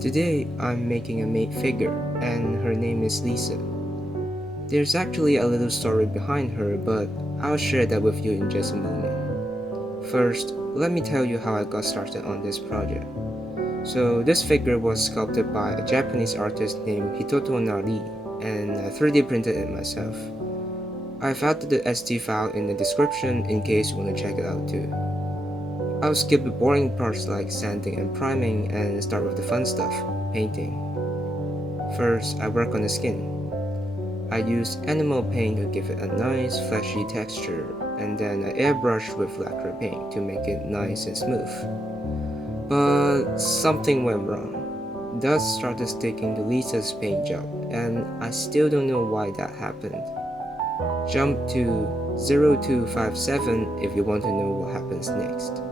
Today I'm making a maid figure and her name is Lisa. There's actually a little story behind her, but I'll share that with you in just a moment. First, let me tell you how I got started on this project. So this figure was sculpted by a Japanese artist named Hitotonari, and I 3D printed it myself. I've added the SD file in the description in case you want to check it out too. I'll skip the boring parts like sanding and priming and start with the fun stuff, painting. First, I work on the skin. I use enamel paint to give it a nice fleshy texture, and then I airbrush with lacquer paint to make it nice and smooth. But something went wrong. Dust started sticking to Lisa's paint job, and I still don't know why that happened. Jump to 0257 if you want to know what happens next.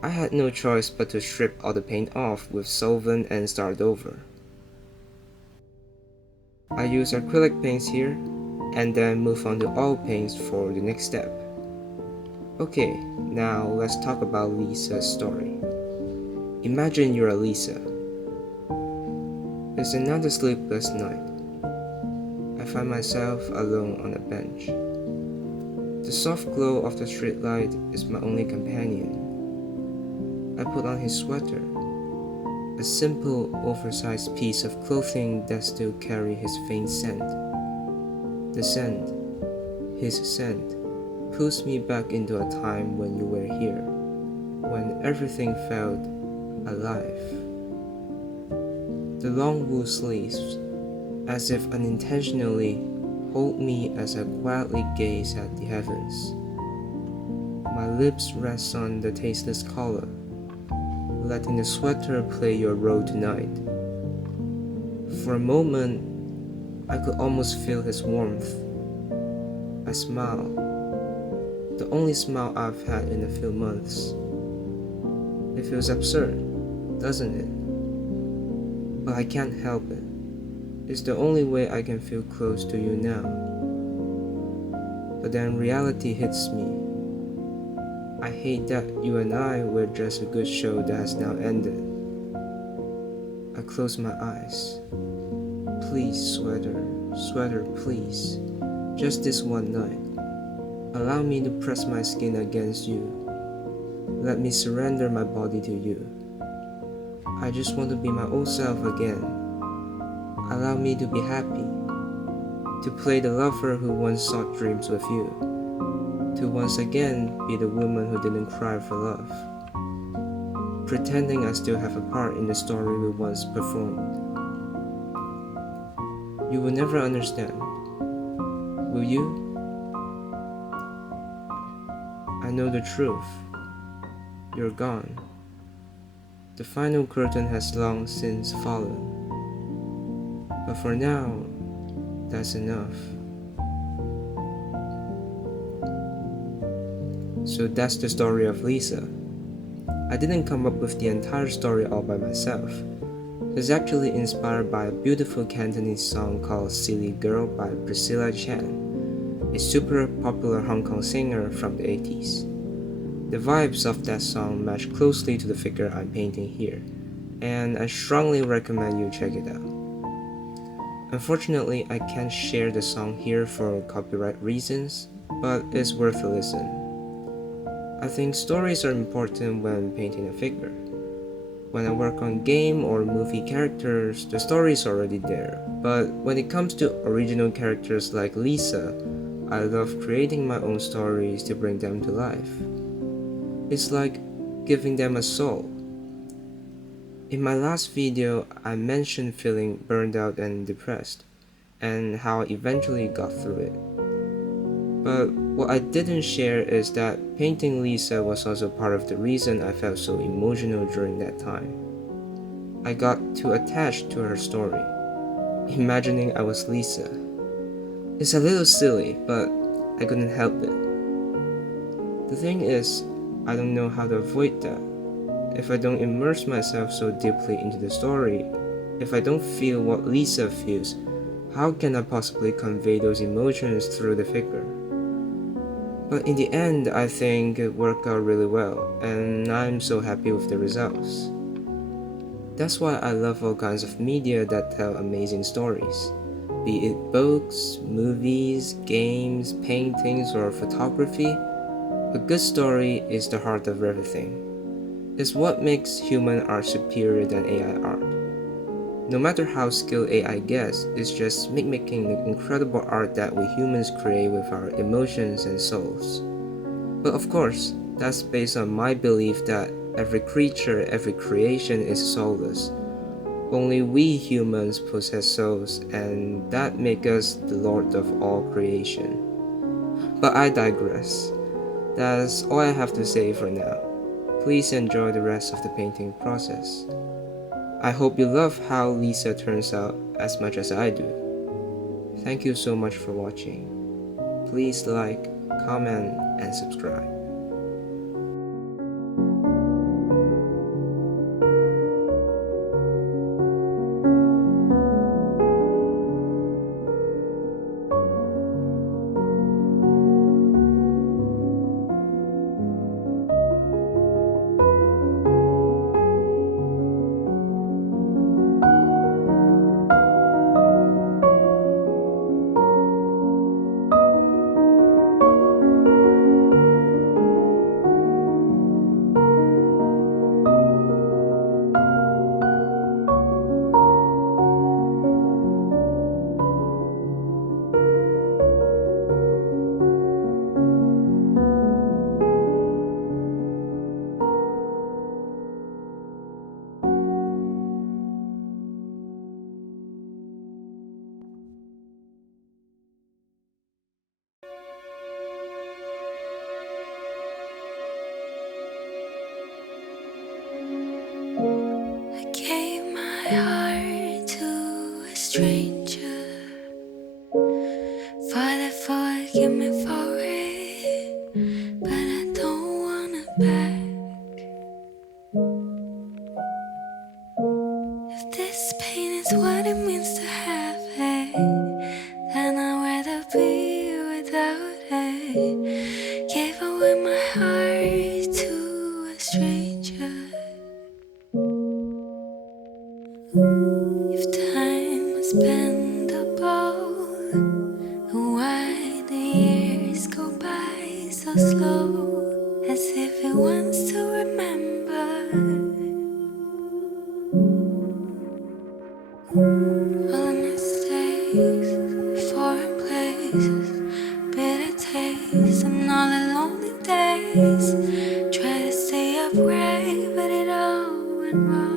I had no choice but to strip all the paint off with solvent and start over. I use acrylic paints here, and then move on to oil paints for the next step. Okay, now let's talk about Lisa's story. Imagine you're a Lisa. It's another sleepless night. I find myself alone on a bench. The soft glow of the streetlight is my only companion. I put on his sweater, a simple, oversized piece of clothing that still carries his faint scent. The scent, his scent, pulls me back into a time when you were here, when everything felt alive. The long wool sleeves, as if unintentionally, hold me as I quietly gaze at the heavens. My lips rest on the tasteless collar, letting the sweater play your role tonight. For a moment, I could almost feel his warmth. I smiled, the only smile I've had in a few months. It feels absurd, doesn't it? But I can't help it. It's the only way I can feel close to you now. But then reality hits me. I hate that you and I were just a good show that has now ended. I close my eyes. Please, sweater, please. Just this one night. Allow me to press my skin against you. Let me surrender my body to you. I just want to be my old self again. Allow me to be happy. To play the lover who once sought dreams with you. To once again be the woman who didn't cry for love, pretending I still have a part in the story we once performed. You will never understand, will you? I know the truth. You're gone. The final curtain has long since fallen. But for now, that's enough. So that's the story of Lisa. I didn't come up with the entire story all by myself. It's actually inspired by a beautiful Cantonese song called Silly Girl by Priscilla Chan, a super popular Hong Kong singer from the 80s. The vibes of that song match closely to the figure I'm painting here, and I strongly recommend you check it out. Unfortunately, I can't share the song here for copyright reasons, but it's worth a listen. I think stories are important when painting a figure. When I work on game or movie characters, the story is already there. But when it comes to original characters like Lisa, I love creating my own stories to bring them to life. It's like giving them a soul. In my last video, I mentioned feeling burned out and depressed, and how I eventually got through it. But what I didn't share is that painting Lisa was also part of the reason I felt so emotional during that time. I got too attached to her story, imagining I was Lisa. It's a little silly, but I couldn't help it. The thing is, I don't know how to avoid that. If I don't immerse myself so deeply into the story, if I don't feel what Lisa feels, how can I possibly convey those emotions through the figure? But in the end, I think it worked out really well, and I'm so happy with the results. That's why I love all kinds of media that tell amazing stories. Be it books, movies, games, paintings, or photography, a good story is the heart of everything. It's what makes human art superior than AI art. No matter how skilled AI gets, it's just mimicking the incredible art that we humans create with our emotions and souls. But of course, that's based on my belief that every creature, every creation is soulless. Only we humans possess souls, and that makes us the Lord of all creation. But I digress. That's all I have to say for now. Please enjoy the rest of the painting process. I hope you love how Lisa turns out as much as I do. Thank you so much for watching. Please like, comment, and subscribe. Heart to a stranger. Father, forgive me for it, but I don't want it back. If this pain is what it means to have it, then I'd rather be without it. Gave away my heart to a stranger. If time was bendable, why the years go by so slow, as if it wants to remember all the mistakes, foreign places, bitter taste, and all the lonely days. Try to stay upright, but it all went wrong.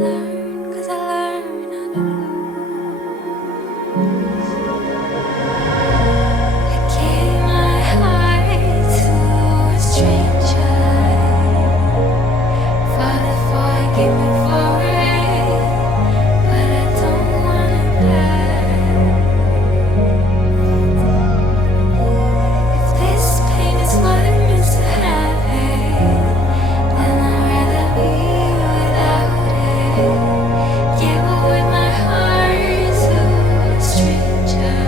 learn, 'cause I learn how to lose. I gave my heart to a stranger. Father, forgive me for it, but I don't want it back. If this pain is what it means to have it, then I'd rather be without it. Give away my heart to a stranger.